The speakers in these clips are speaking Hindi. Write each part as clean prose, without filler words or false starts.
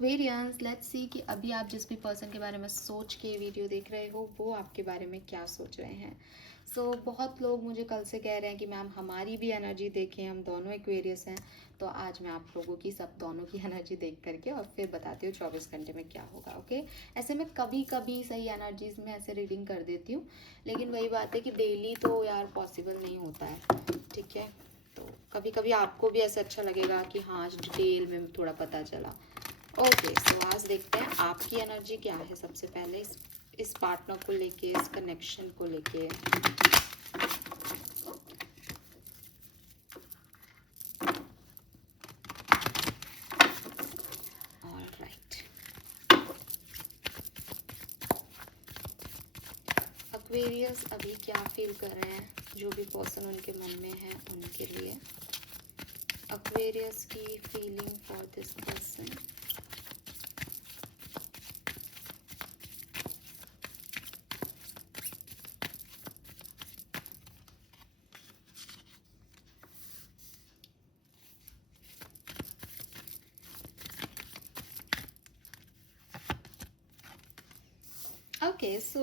एक्वेरियंस, लेट्स सी कि अभी आप जिस भी पर्सन के बारे में सोच के वीडियो देख रहे हो वो आपके बारे में क्या सोच रहे हैं। बहुत लोग मुझे कल से कह रहे हैं कि मैम हमारी भी एनर्जी देखें, हम दोनों एक्वेरियस हैं। तो आज मैं आप लोगों की सब दोनों की एनर्जी देख करके और फिर बताती हूँ 24 घंटे में क्या होगा। ओके, ऐसे मैं कभी कभी सही एनर्जीज में ऐसे रीडिंग कर देती हूँ, लेकिन वही बात है कि डेली तो यार पॉसिबल नहीं होता है। ठीक है, तो कभी कभी आपको भी ऐसा अच्छा लगेगा कि हाँ आज डिटेल में थोड़ा पता चला। ओके, सो आज देखते हैं आपकी एनर्जी क्या है सबसे पहले इस पार्टनर को लेके, इस कनेक्शन को लेके। ऑलराइट, एक्वेरियस अभी क्या फील कर रहे हैं, जो भी पर्सन उनके मन में है उनके लिए एक्वेरियस की feeling for this person. Okay, so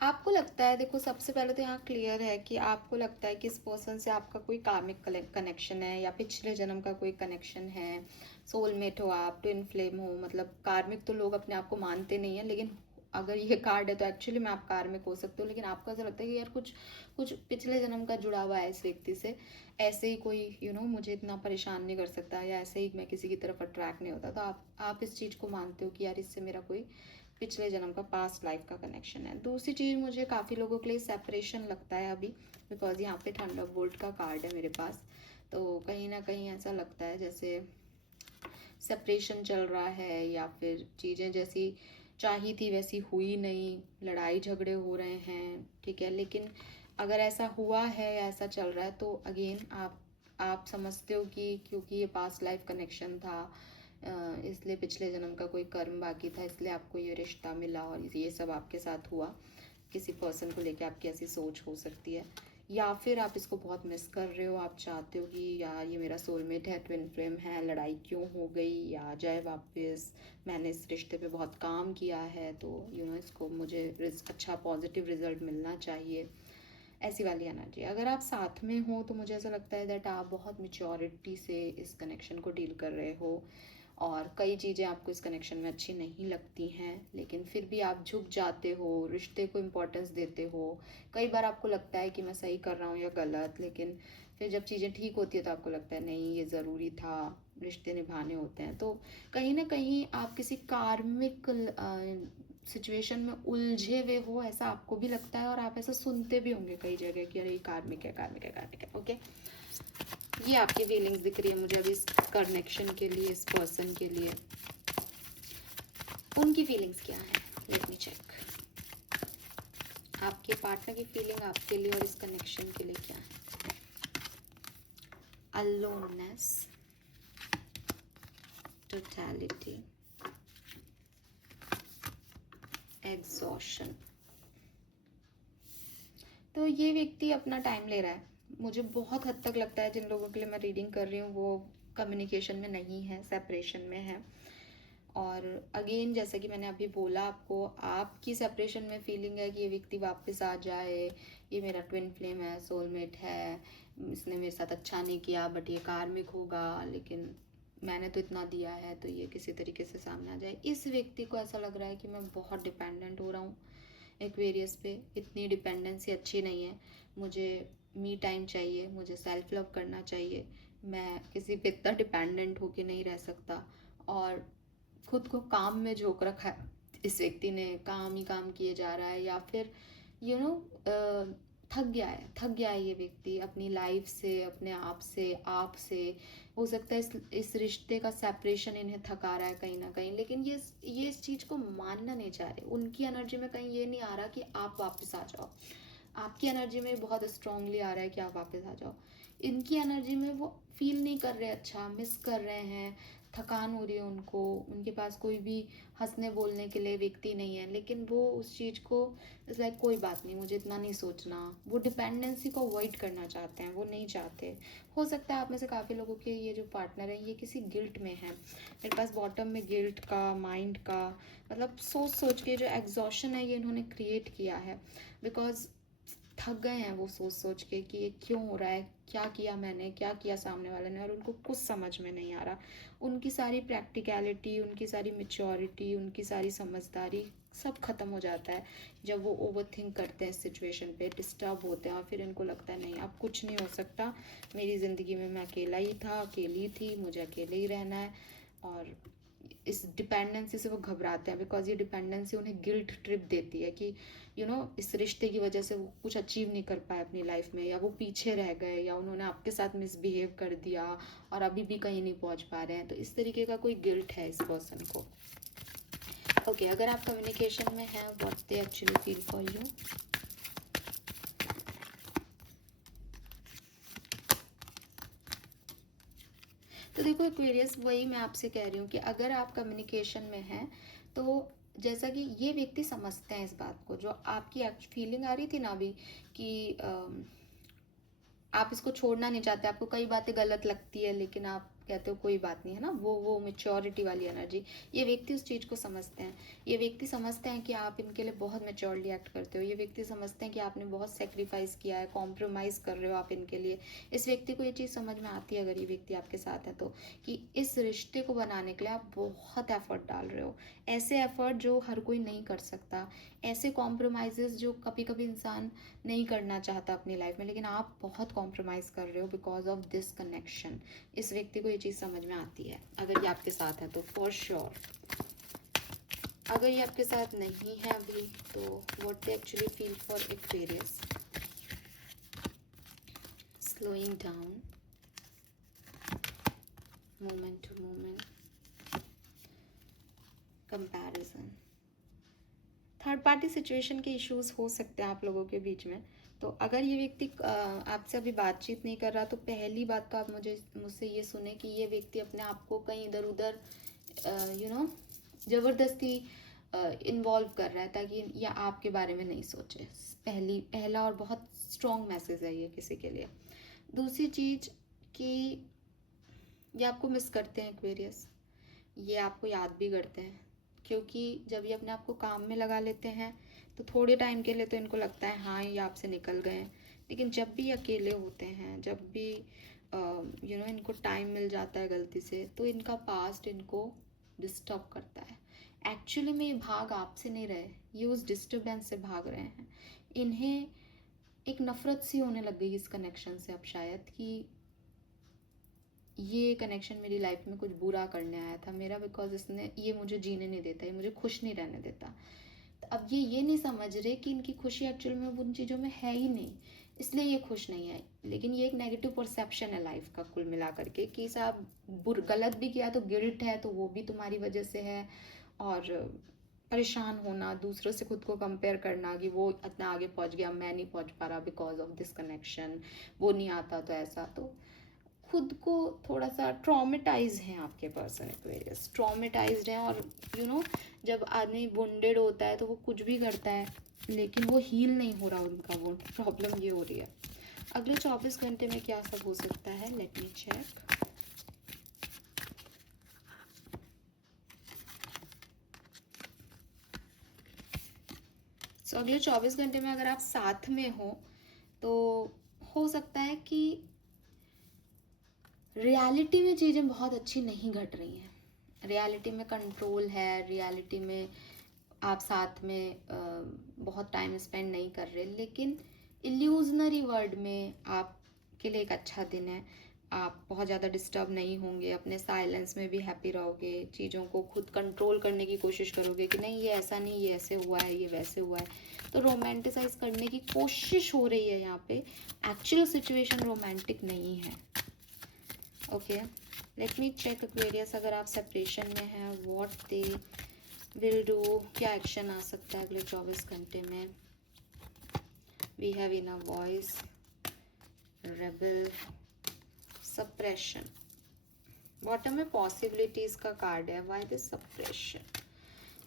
आपको लगता है, देखो सबसे पहले तो यहाँ क्लियर है कि आपको लगता है कि इस पर्सन से आपका कोई कार्मिक कनेक्शन है या पिछले जन्म का कोई कनेक्शन है। सोलमेट हो आप, ट्विन फ्लेम हो, मतलब कार्मिक तो लोग अपने आप को मानते नहीं है, लेकिन अगर ये कार्ड है तो एक्चुअली में आप कार्मिक हो सकते हो। लेकिन आपको ऐसा लगता है कि यार कुछ कुछ पिछले जन्म का जुड़ा हुआ है इस व्यक्ति से। ऐसे ही कोई मुझे इतना परेशान नहीं कर सकता, या ऐसे ही मैं किसी की तरफ अट्रैक्ट नहीं होता। तो आप इस चीज़ को मानते हो कि यार इससे मेरा कोई पिछले जन्म का, पास्ट लाइफ का कनेक्शन है। दूसरी चीज़, मुझे काफ़ी लोगों के लिए सेपरेशन लगता है अभी, बिकॉज यहाँ पे थंडरबोल्ट का कार्ड है मेरे पास। तो कहीं ना कहीं ऐसा लगता है जैसे सेपरेशन चल रहा है, या फिर चीज़ें जैसी चाही थी वैसी हुई नहीं, लड़ाई झगड़े हो रहे हैं। ठीक है, लेकिन अगर ऐसा हुआ है या ऐसा चल रहा है तो अगेन आप समझते हो कि क्योंकि ये पास्ट लाइफ कनेक्शन था, इसलिए पिछले जन्म का कोई कर्म बाकी था, इसलिए आपको ये रिश्ता मिला और ये सब आपके साथ हुआ। किसी पर्सन को लेके आपकी ऐसी सोच हो सकती है, या फिर आप इसको बहुत मिस कर रहे हो। आप चाहते हो कि यार ये मेरा सोलमेट है, ट्विन फ्लेम है, लड़ाई क्यों हो गई, या आ जाए वापस, मैंने इस रिश्ते पे बहुत काम किया है, तो इसको मुझे अच्छा पॉजिटिव रिजल्ट मिलना चाहिए। ऐसी वाली एनर्जी। अगर आप साथ में हो तो मुझे ऐसा लगता है दैट आप बहुत मेच्योरिटी से इस कनेक्शन को डील कर रहे हो, और कई चीज़ें आपको इस कनेक्शन में अच्छी नहीं लगती हैं, लेकिन फिर भी आप झुक जाते हो, रिश्ते को इम्पोर्टेंस देते हो। कई बार आपको लगता है कि मैं सही कर रहा हूँ या गलत, लेकिन फिर जब चीज़ें ठीक होती है तो आपको लगता है नहीं ये ज़रूरी था, रिश्ते निभाने होते हैं। तो कहीं ना कहीं आप किसी कार्मिक सिचुएशन में उलझे हुए हो, ऐसा आपको भी लगता है, और आप ऐसा सुनते भी होंगे कई जगह कि अरे कार्मिक है, कार्मिक है, कार्मिक है। ओके, ये आपकी फीलिंग्स दिख रही है मुझे अभी इस कनेक्शन के लिए, इस पर्सन के लिए। उनकी फीलिंग्स क्या है, लेट मी चेक। आपके पार्टनर की फीलिंग आपके लिए और इस कनेक्शन के लिए क्या है। Aloneness, totality, exhaustion. तो ये व्यक्ति अपना टाइम ले रहा है। मुझे बहुत हद तक लगता है जिन लोगों के लिए मैं रीडिंग कर रही हूँ वो कम्युनिकेशन में नहीं है, सेपरेशन में है। और अगेन जैसे कि मैंने अभी बोला आपको, आपकी सेपरेशन में फीलिंग है कि ये व्यक्ति वापस आ जाए, ये मेरा ट्विन फ्लेम है, सोलमेट है, इसने मेरे साथ अच्छा नहीं किया, बट ये कार्मिक होगा, लेकिन मैंने तो इतना दिया है, तो ये किसी तरीके से सामने आ जाए। इस व्यक्ति को ऐसा लग रहा है कि मैं बहुत डिपेंडेंट हो रहा हूँ एक्वेरियस पे। इतनी डिपेंडेंसी अच्छी नहीं है, मुझे मी टाइम चाहिए, मुझे सेल्फ लव करना चाहिए। मैं किसी पे इतना डिपेंडेंट होके नहीं रह सकता। और खुद को काम में झोंक रखा है इस व्यक्ति ने, काम ही काम किए जा रहा है, या फिर यू नो थक गया है ये व्यक्ति अपनी लाइफ से, अपने आप से, हो सकता है इस रिश्ते का सेपरेशन इन्हें थका रहा है कहीं ना कहीं, लेकिन ये इस चीज़ को मानना नहीं चाह रहे। उनकी एनर्जी में कहीं ये नहीं आ रहा कि आप वापस आ जाओ, आपकी एनर्जी में बहुत स्ट्रांगली आ रहा है कि आप वापस आ जाओ। इनकी एनर्जी में वो फील नहीं कर रहे, अच्छा मिस कर रहे हैं, थकान हो रही है उनको, उनके पास कोई भी हंसने बोलने के लिए व्यक्ति नहीं है, लेकिन वो उस चीज़ को इट्स लाइक कोई बात नहीं, मुझे इतना नहीं सोचना। वो डिपेंडेंसी को अवॉइड करना चाहते हैं, वो नहीं चाहते। हो सकता है आप में से काफ़ी लोगों के ये जो पार्टनर हैं ये किसी गिल्ट में है, मेरे पास बॉटम में गिल्ट का, माइंड का, मतलब सोच सोच के जो एग्जॉशन है ये इन्होंने क्रिएट किया है, बिकॉज थक गए हैं वो सोच सोच के कि ये क्यों हो रहा है, क्या किया मैंने, क्या किया सामने वाले ने, और उनको कुछ समझ में नहीं आ रहा। उनकी सारी प्रैक्टिकलिटी, उनकी सारी मेच्योरिटी, उनकी सारी समझदारी सब खत्म हो जाता है जब वो ओवर थिंक करते हैं, सिचुएशन पे डिस्टर्ब होते हैं और फिर इनको लगता है नहीं अब कुछ नहीं हो सकता, मेरी ज़िंदगी में मैं अकेला ही था, अकेली थी, मुझे अकेले ही रहना है। और इस डिपेंडेंसी से वो घबराते हैं, बिकॉज ये डिपेंडेंसी उन्हें गिल्ट ट्रिप देती है कि इस रिश्ते की वजह से वो कुछ अचीव नहीं कर पाए अपनी लाइफ में, या वो पीछे रह गए, या उन्होंने आपके साथ मिसबिहेव कर दिया और अभी भी कहीं नहीं पहुंच पा रहे हैं, तो इस तरीके का कोई गिल्ट है इस पर्सन को। ओके, अगर आप कम्युनिकेशन में हैं, what they actually feel for you. तो देखो एक्वेरियस, वही मैं आपसे कह रही हूँ कि अगर आप कम्युनिकेशन में हैं तो जैसा कि ये व्यक्ति समझते हैं इस बात को, जो आपकी फीलिंग आ रही थी ना अभी कि आप इसको छोड़ना नहीं चाहते, आपको कई बातें गलत लगती है लेकिन आप कहते हो कोई बात नहीं, है ना, वो मेच्योरिटी वाली एनर्जी, ये व्यक्ति उस चीज़ को समझते हैं। ये व्यक्ति समझते हैं कि आप इनके लिए बहुत मेच्योरली एक्ट करते हो। ये व्यक्ति समझते हैं कि आपने बहुत सेक्रीफाइस किया है, कॉम्प्रोमाइज़ कर रहे हो आप इनके लिए। इस व्यक्ति को ये चीज़ समझ में आती है, अगर ये व्यक्ति आपके साथ है तो, कि इस रिश्ते को बनाने के लिए आप बहुत एफर्ट डाल रहे हो, ऐसे एफर्ट जो हर कोई नहीं कर सकता, ऐसे कॉम्प्रोमाइज़ेस जो कभी कभी इंसान नहीं करना चाहता अपनी लाइफ में, लेकिन आप बहुत कॉम्प्रोमाइज़ कर रहे हो बिकॉज ऑफ दिस कनेक्शन। इस व्यक्ति को ये चीज़ समझ में आती है अगर ये आपके साथ है तो, फॉर श्योर। अगर ये आपके साथ नहीं है अभी तो what they actually feel for Aquarius. Slowing down, moment to moment, comparison, third party situation के इश्यूज हो सकते हैं आप लोगों के बीच में। तो अगर ये व्यक्ति आपसे अभी बातचीत नहीं कर रहा तो पहली बात तो आप मुझसे ये सुने कि ये व्यक्ति अपने आप को कहीं इधर उधर ज़बरदस्ती इन्वॉल्व कर रहा है ताकि या आपके बारे में नहीं सोचे। पहला और बहुत स्ट्रॉन्ग मैसेज है ये किसी के लिए। दूसरी चीज़ कि ये आपको मिस करते हैं एक्वेरियस, ये आपको याद भी करते हैं, क्योंकि जब ये अपने आप को काम में लगा लेते हैं तो थोड़े टाइम के लिए तो इनको लगता है हाँ ये आपसे निकल गए हैं, लेकिन जब भी अकेले होते हैं, जब भी इनको टाइम मिल जाता है गलती से, तो इनका पास्ट इनको डिस्टर्ब करता है। एक्चुअली में ये भाग आपसे नहीं रहे, ये उस डिस्टर्बेंस से भाग रहे हैं। इन्हें एक नफ़रत सी होने लग गई इस कनेक्शन से अब शायद, कि ये कनेक्शन मेरी लाइफ में कुछ बुरा करने आया था मेरा, बिकॉज इसने ये मुझे जीने नहीं देता, ये मुझे खुश नहीं रहने देता। तो अब ये नहीं समझ रहे कि इनकी खुशी एक्चुअल में उन चीज़ों में है ही नहीं, इसलिए ये खुश नहीं है। लेकिन ये एक नेगेटिव परसेप्शन है लाइफ का कुल मिला करके, कि साहब गलत भी किया तो गिल्ट है, तो वो भी तुम्हारी वजह से है। और परेशान होना, दूसरों से खुद को कंपेयर करना कि वो इतना आगे पहुंच गया, मैं नहीं पहुंच पा रहा बिकॉज ऑफ दिस कनेक्शन, वो नहीं आता तो ऐसा, तो खुद को थोड़ा सा ट्रॉमेटाइज हैं आपके पर्सन एक्वेरियस, ट्रॉमेटाइज्ड हैं। और जब आदमी वुंडेड होता है तो वो कुछ भी करता है लेकिन वो हील नहीं हो रहा उनका, वो प्रॉब्लम ये हो रही है। अगले 24 घंटे में क्या सब हो सकता है, लेट मी चेक। सो अगले 24 घंटे में अगर आप साथ में हो तो हो सकता है कि रियलिटी में चीज़ें बहुत अच्छी नहीं घट रही हैं, रियलिटी में कंट्रोल है, रियलिटी में आप साथ में बहुत टाइम स्पेंड नहीं कर रहे, लेकिन इल्यूजनरी वर्ल्ड में आपके लिए एक अच्छा दिन है। आप बहुत ज़्यादा डिस्टर्ब नहीं होंगे, अपने साइलेंस में भी हैप्पी रहोगे, चीज़ों को खुद कंट्रोल करने की कोशिश करोगे कि नहीं ये ऐसा नहीं, ये ऐसे हुआ है, ये वैसे हुआ है। तो रोमांटिसाइज करने की कोशिश हो रही है यहाँ पे, एक्चुअल सिचुएशन रोमांटिक नहीं है। Okay, let me check Aquarius, अगर आप सेपरेशन में हैं व्हाट दे विल डू, क्या एक्शन आ सकता है अगले 24 घंटे में। We have in a voice, rebel, suppression, bottom में पॉसिबिलिटीज का कार्ड है, व्हाई दिस सप्रेशन।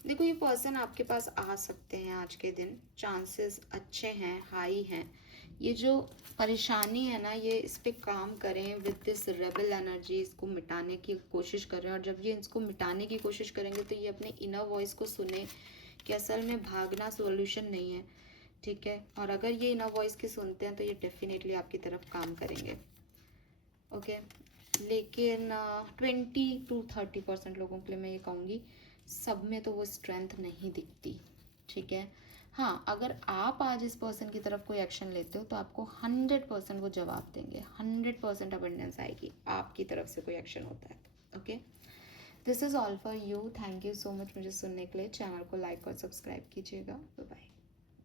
देखो ये पर्सन आपके पास आ सकते हैं आज के दिन, चांसेस अच्छे हैं, हाई हैं। ये जो परेशानी है ना, ये इस पे काम करें विद दिस रेबल एनर्जी, इसको मिटाने की कोशिश करें। और जब ये इसको मिटाने की कोशिश करेंगे तो ये अपने इनर वॉइस को सुने कि असल में भागना सॉल्यूशन नहीं है, ठीक है। और अगर ये इनर वॉइस की सुनते हैं तो ये डेफिनेटली आपकी तरफ काम करेंगे, ओके। लेकिन 20 to 30% लोगों के लिए मैं ये कहूँगी, सब में तो वो स्ट्रेंथ नहीं दिखती, ठीक है। हाँ, अगर आप आज इस पर्सन की तरफ कोई एक्शन लेते हो तो आपको 100% वो जवाब देंगे, 100% अबंडेंस आएगी आपकी तरफ से कोई एक्शन होता है, okay. This is all for you. Thank you so much मुझे सुनने के लिए। चैनल को लाइक और सब्सक्राइब कीजिएगा। Bye bye.